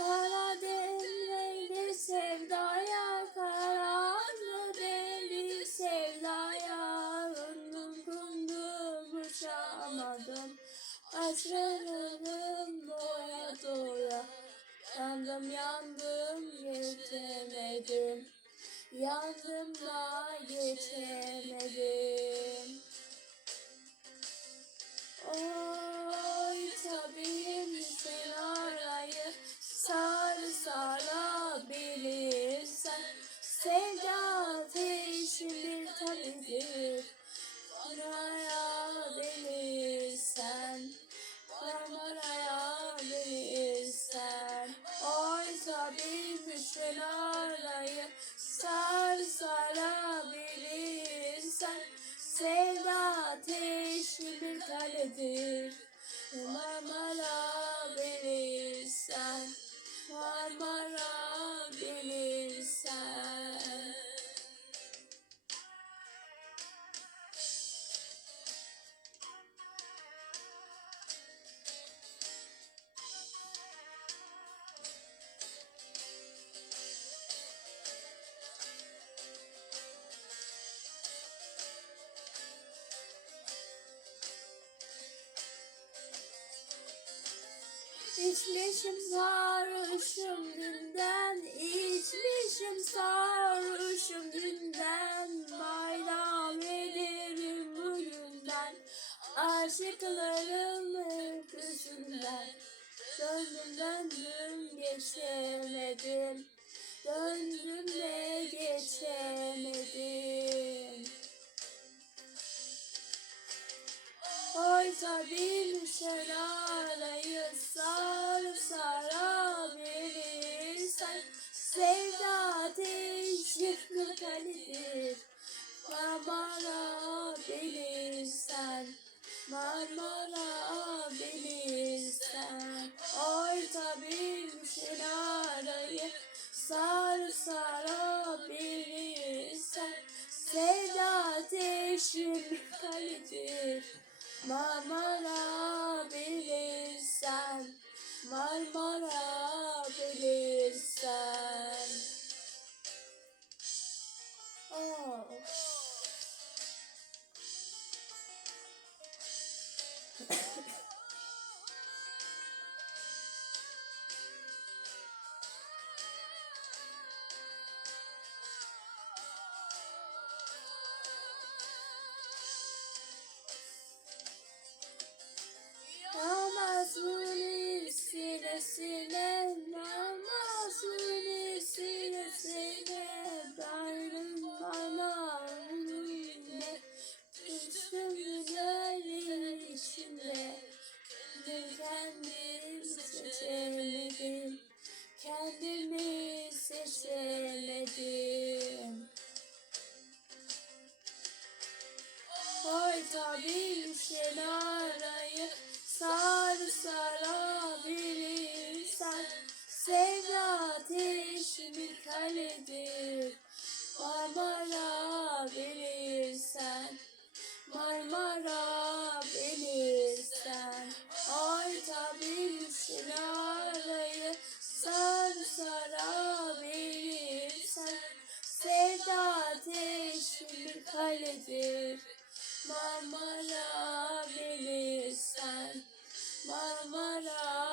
Kara denmeydi sevdaya Karanlı deli sevdaya. Kundum kundum uçamadım Asrarım doya doya. Yandım yandım geçemedim Yandım da geçemedim İçmişim sarhoşum dünden içmişim sarhoşum dünden. Bayram ederim bugünden Aşıklarım öyküsünden. Döndüm döndüm geçemedim. Döndüm de geçemedim Sevda ateşi kalidir Marmara bilirsen Marmara bilirsen Oysa bilmişler arayı sar sarabilirsen Sevda ateşi kalidir Marmara não. Almas unidas se kendim seçemedim. Kendimi seçemedim. Oysa bir kenarayı sar sarabilirsen Sevda ateşimi kaledir Marmara bilirsen Marmara Sevda ateşli kaledir. Marmara beni sen. Marmara